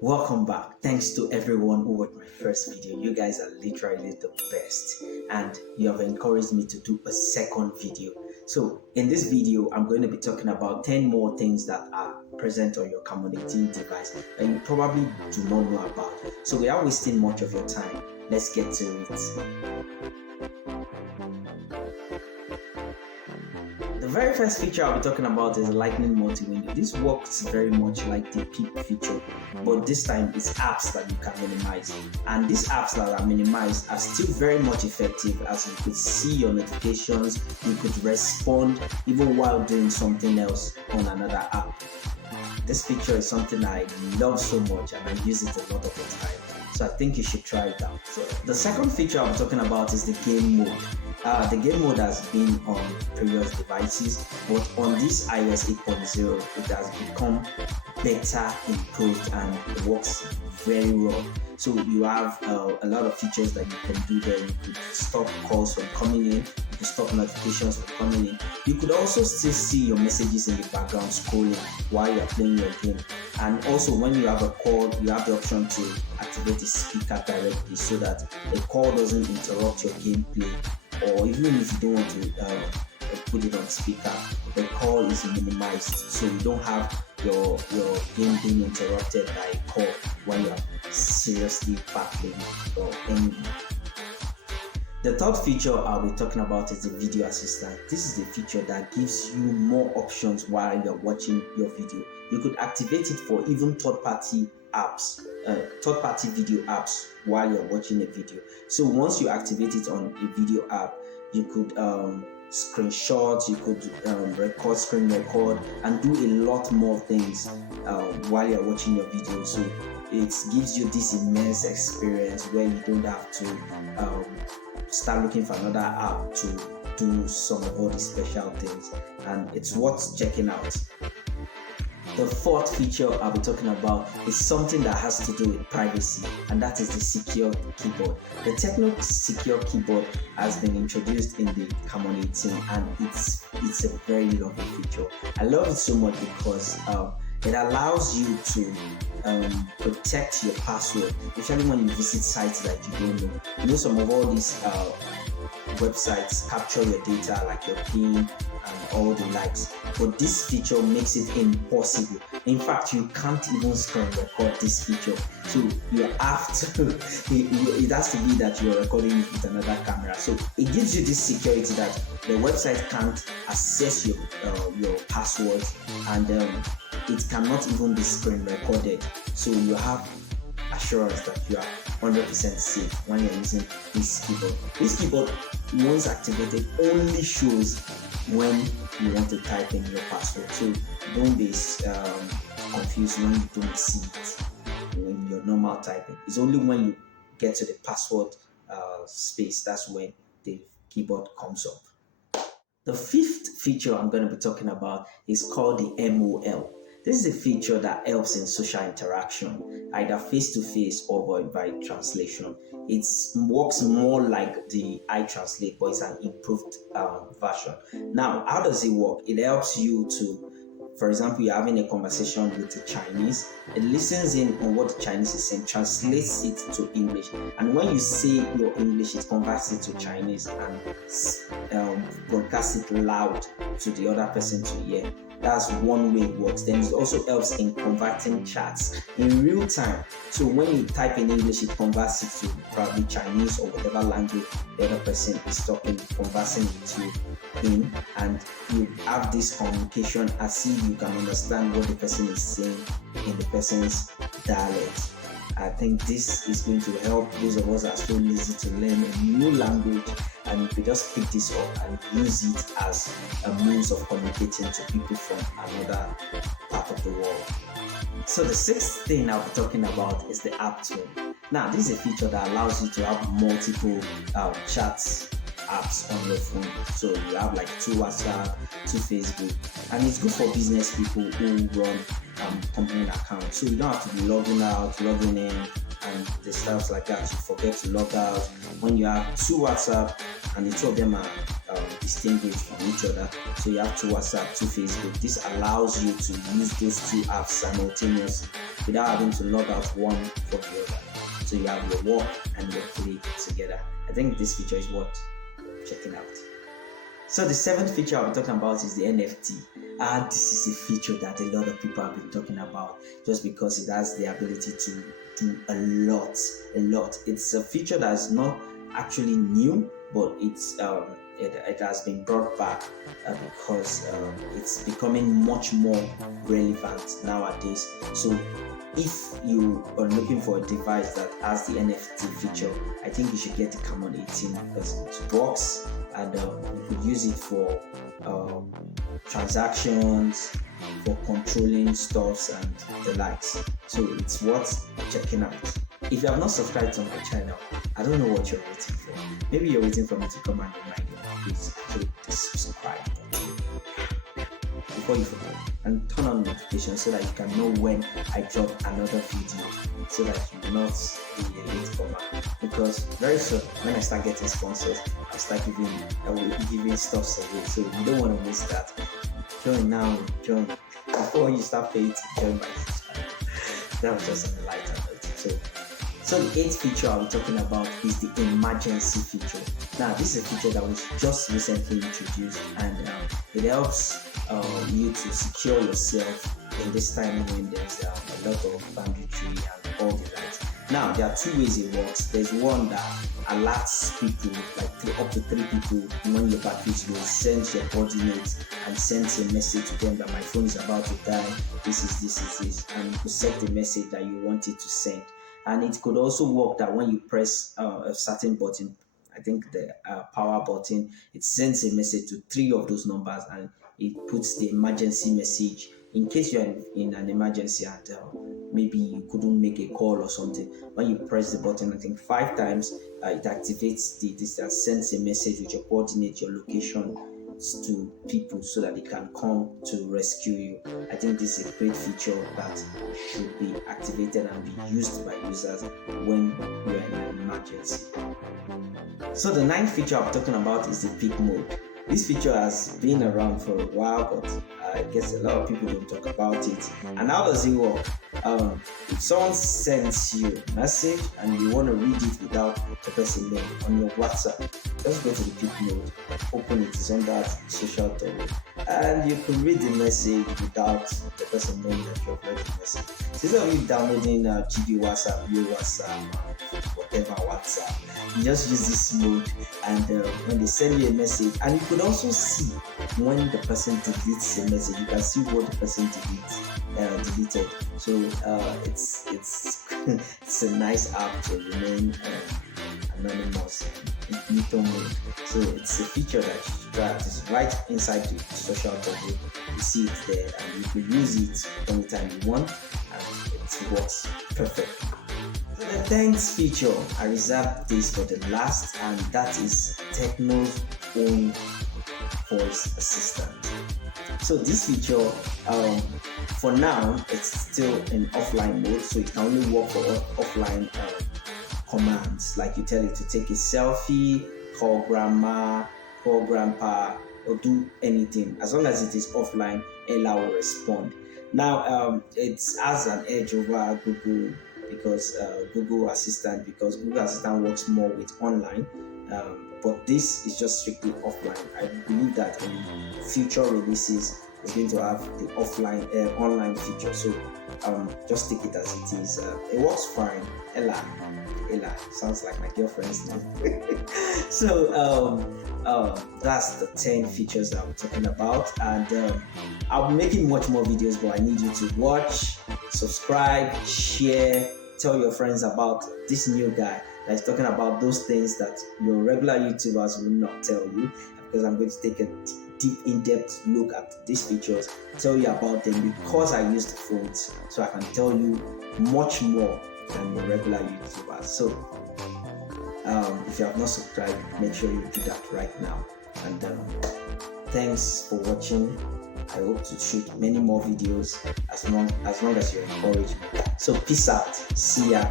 Welcome back. Thanks to everyone who watched my first video. You guys are literally the best, and you have encouraged me to do a second video. So in this video, I'm going to be talking about 10 more things that are present on your Camon 18 device that you probably do not know about. So without wasting much of your time, let's get to it. The very first feature I'll be talking about is Lightning multi-window. This works very much like the peep feature, but this time it's apps that you can minimize. And these apps that are minimized are still very much effective, as you could see your notifications, you could respond even while doing something else on another app. This feature is something I love so much and I use it a lot of the time. So I think you should try it out. So the second feature I'm talking about is the game mode. The game mode has been on previous devices, but on this iOS 8.0 it has become better improved and it works very well. So you have a lot of features that you can do there. You could stop calls from coming in, you could stop notifications from coming in. You could also still see your messages in the background scrolling while you're playing your game. And also when you have a call, you have the option to activate the speaker directly so that the call doesn't interrupt your gameplay, or even if you don't want to put it on speaker, the call is minimized so you don't have your game being interrupted by a call when you're seriously battling or enemy. The third feature I'll be talking about is the video assistant. This is the feature that gives you more options while you're watching your video. You could activate it for even third-party apps, third-party video apps while you're watching a video. So once you activate it on a video app, you could screenshot, you could record, screen record, and do a lot more things while you're watching your video. So it gives you this immense experience where you don't have to start looking for another app to do some of all these special things, and it's worth checking out. The fourth feature I'll be talking about is something that has to do with privacy, and that is the secure keyboard. The Tecno secure keyboard has been introduced in the Camon 18, and it's a very lovely feature. I love it so much because it allows you to protect your password, especially when you visit sites that you don't know. You know, some of all these websites capture your data, like your PIN and all the likes, but this feature makes it impossible. In fact, you can't even screen record this feature, so you have to it has to be that you're recording it with another camera. So it gives you this security that the website can't access your passwords, and it cannot even be screen recorded, so you have assurance that you are 100% safe when you're using this keyboard. This keyboard, once activated, only shows when you want to type in your password, so don't be confused when you don't see it when you're normal typing. It's only when you get to the password space that's when the keyboard comes up. The fifth feature I'm going to be talking about is called the MOL. This is a feature that helps in social interaction, either face-to-face or by translation. It works more like the iTranslate, but it's an improved version. Now, how does it work? It helps you to, for example, you're having a conversation with the Chinese. It listens in on what the Chinese is saying, translates it to English, and when you say your English, it converts it to Chinese and broadcasts it loud to the other person to hear. That's one way it works. Then it also helps in converting chats in real time. So when you type in English, it converts it to probably Chinese or whatever language the other person is talking, conversing with you in, and you have this communication as if you can understand what the person is saying in the person's dialect. I think this is going to help those of us that are so lazy to learn a new language, and you could just pick this up and use it as a means of communicating to people from another part of the world. So the sixth thing I'll be talking about is the app twin. Now, this is a feature that allows you to have multiple chats apps on your phone. So you have like 2 WhatsApp, 2 Facebook, and it's good for business people who run company accounts. So you don't have to be logging out, logging in, and the stuff like that. You forget to log out. When you have 2 WhatsApp and the 2 of them are distinguished from each other. So you have two WhatsApp, two Facebook. This allows you to use those two apps simultaneously without having to log out one from the other. So you have your work and your play together. I think this feature is worth checking out. So the seventh feature I'll be talking about is the NFT. This is a feature that a lot of people have been talking about just because it has the ability to do a lot. It's a feature that is not actually new, but it has been brought back because it's becoming much more relevant nowadays. So if you are looking for a device that has the NFT feature, I think you should get the Camon 18 because it works and you could use it for transactions, for controlling stuffs and the likes. So it's worth checking out. If you have not subscribed to my channel, I don't know what you're waiting for. Maybe you're waiting for me to come and remind you. Please click the subscribe button before you forget, and turn on notifications so that you can know when I drop another video, so that you will not be a late comer. Because very soon, when I start getting sponsors, I will be giving stuff away. So you don't want to miss that. Join now, join before you start paying to join my subscribe. That was just a lighter note. So the eighth feature I'll be talking about is the emergency feature. Now this is a feature that was just recently introduced, and it helps you to secure yourself in this time when there's a lot of banditry and all the likes. Now there are two ways it works. There's one that alerts people, like up to 3 people, when your battery is low, sends your coordinates and sends a message to them that my phone is about to die, this is this, and you could set the message that you want it to send. And it could also work that when you press a certain button, I think the power button, it sends a message to 3 of those numbers and it puts the emergency message in case you're in an emergency and maybe you couldn't make a call or something. When you press the button, I think 5 times, it activates this and sends a message with your coordinate, your location to people so that they can come to rescue you. I think this is a great feature that should be activated and be used by users when you're in an emergency. So the ninth feature I'm talking about is the peak mode. This feature has been around for a while, but I guess a lot of people don't talk about it. And how does it work? If someone sends you a message and you want to read it without the person knowing on your WhatsApp, just go to the peak mode, open it, it's under social toggle, and you can read the message without the person knowing that you've read the message. So instead of you downloading GB WhatsApp, your WhatsApp, whatever WhatsApp, you just use this mode, and when they send you a message, and you could also see when the person deletes the message, you can see what the person deleted. So it's it's a nice app to remain anonymous in incognito mode. So it's a feature that you should try. It's right inside the social toggle. You see it there, and you can use it anytime you want, and it works perfect. So the 10th feature, I reserved this for the last, and that is Tecno's own voice assistant. So this feature, for now, it's still in offline mode, so it can only work for offline commands. Like you tell it to take a selfie, call grandma, call grandpa, or do anything. As long as it is offline, Ella will respond. Now, it has an edge over Google because Google Assistant works more with online. But this is just strictly offline. I believe that in future releases, it's going to have the offline, online feature. So just take it as it is. It works fine. Ella sounds like my girlfriend's name. So that's the 10 features that I'm talking about, and I'll be making much more videos, but I need you to watch, subscribe, share, tell your friends about this new guy that's talking about those things that your regular YouTubers will not tell you, because I'm going to take a deep, in-depth look at these features, tell you about them because I use the phones, so I can tell you much more than your regular YouTubers. So if you have not subscribed, make sure you do that right now. And thanks for watching. I hope to shoot many more videos as long as you encourage me. So peace out. See ya.